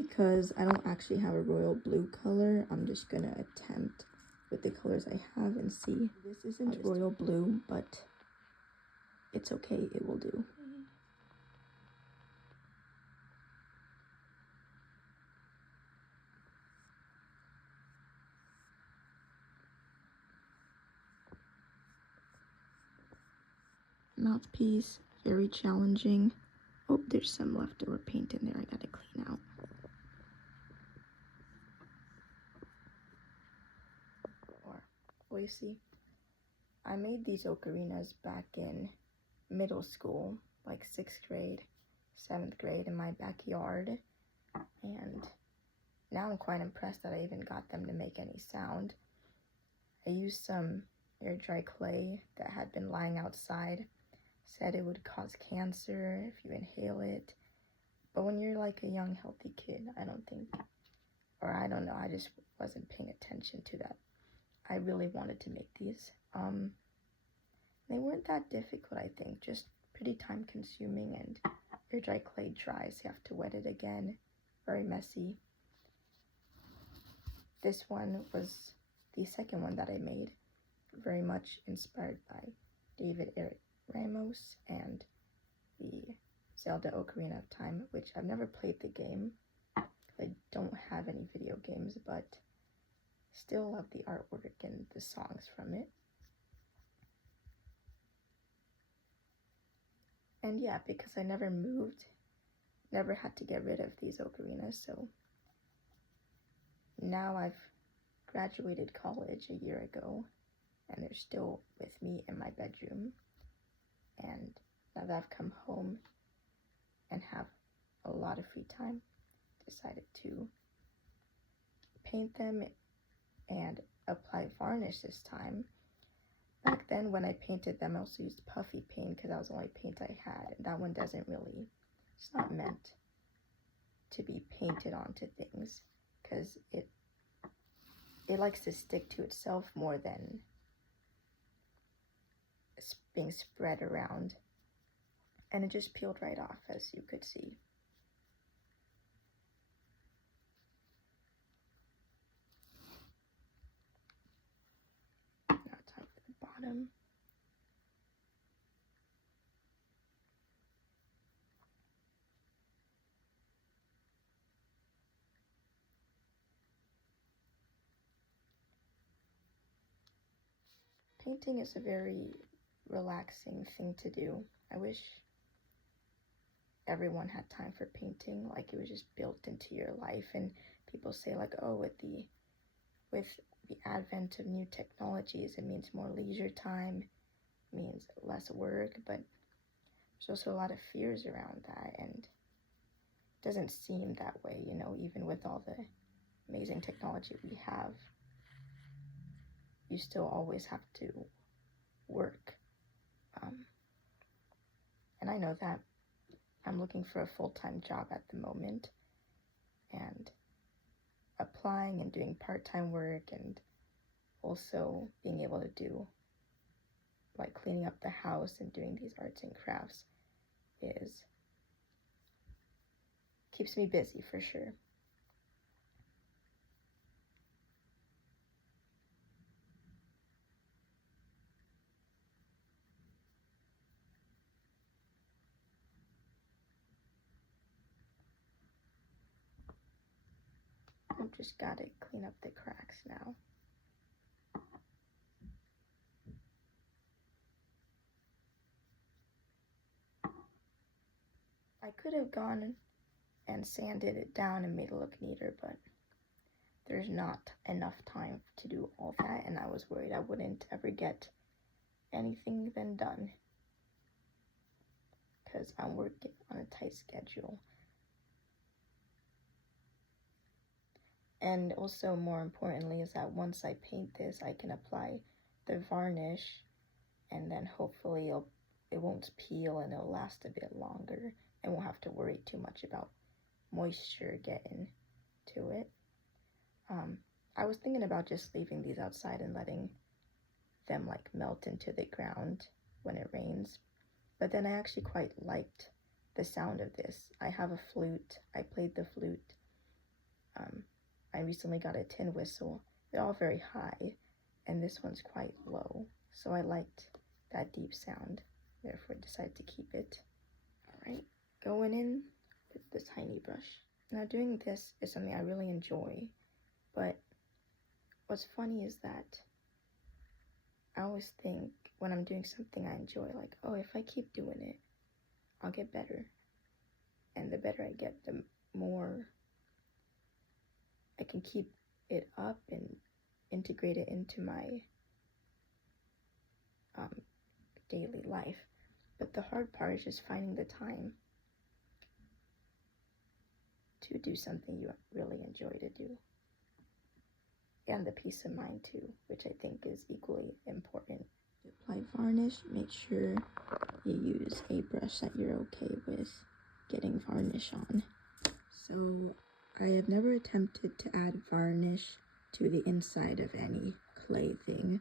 Because I don't actually have a royal blue color, I'm just gonna attempt with the colors I have and see. This isn't royal blue, but it's okay, it will do. Mouthpiece, very challenging. Oh, there's some leftover paint in there I gotta clean out. Well, you see, I made these ocarinas back in middle school, like 6th grade, 7th grade, in my backyard, and now I'm quite impressed that I even got them to make any sound. I used some air dry clay that had been lying outside, said it would cause cancer if you inhale it, but when you're like a young healthy kid, I don't think, or I don't know, I just wasn't paying attention to that. I really wanted to make these. They weren't that difficult, I think, just pretty time consuming, and air dry clay dries, you have to wet it again, very messy. This one was the second one that I made, very much inspired by David Eric Ramos and the Zelda Ocarina of Time, which I've never played the game. I don't have any video games, but still love the artwork and the songs from it. And yeah, because I never moved, never had to get rid of these ocarinas, so now I've graduated college a year ago, and they're still with me in my bedroom. And now that I've come home and have a lot of free time, decided to paint them and apply varnish this time. Back then when I painted them, I also used puffy paint because that was the only paint I had, and that one doesn't really, it's not meant to be painted onto things because it likes to stick to itself more than being spread around, and it just peeled right off, as you could see. Now time for the bottom. Painting is a very relaxing thing to do. I wish everyone had time for painting, like it was just built into your life. And people say like, oh, with the advent of new technologies, it means more leisure time, means less work, but there's also a lot of fears around that, and it doesn't seem that way, you know, even with all the amazing technology we have, you still always have to work. And I know that I'm looking for a full-time job at the moment, and applying and doing part-time work, and also being able to do like cleaning up the house and doing these arts and crafts keeps me busy for sure. I've just got to clean up the cracks now. I could have gone and sanded it down and made it look neater, but there's not enough time to do all that, and I was worried I wouldn't ever get anything then done because I'm working on a tight schedule. And also, more importantly, is that once I paint this, I can apply the varnish, and then hopefully it won't peel and it'll last a bit longer, and won't have to worry too much about moisture getting to it. I was thinking about just leaving these outside and letting them like melt into the ground when it rains, but then I actually quite liked the sound of this. I have a flute, I played the flute I recently got a tin whistle. They're all very high, and this one's quite low. So I liked that deep sound, therefore decided to keep it. Alright, going in with the tiny brush. Now doing this is something I really enjoy, but what's funny is that I always think when I'm doing something I enjoy, like, oh, if I keep doing it, I'll get better. And the better I get, the more I can keep it up and integrate it into my daily life. But the hard part is just finding the time to do something you really enjoy to do. And the peace of mind too, which I think is equally important. To apply varnish, make sure you use a brush that you're okay with getting varnish on. So I have never attempted to add varnish to the inside of any clay thing,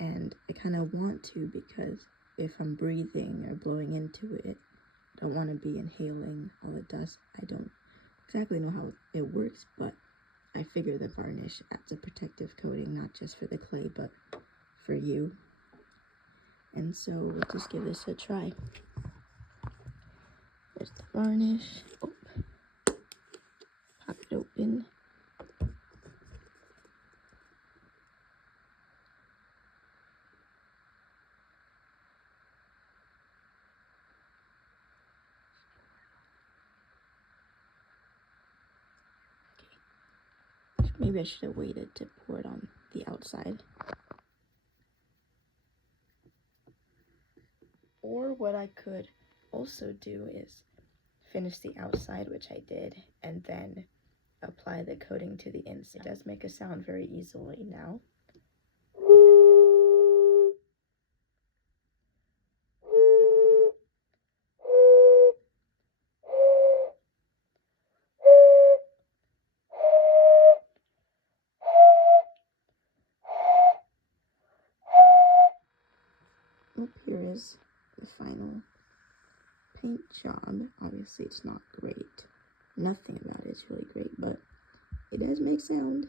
and I kind of want to, because if I'm breathing or blowing into it, I don't want to be inhaling all the dust. I don't exactly know how it works, but I figure the varnish adds a protective coating, not just for the clay, but for you. And so we'll just give this a try. There's the varnish. Oh. Pop it open. Okay. Maybe I should have waited to pour it on the outside. Or what I could also do is finish the outside, which I did, and then apply the coating to the inside. It does make a sound very easily now. Up here is the final paint job. Obviously it's not great. Nothing about it is really great, but it does make sound.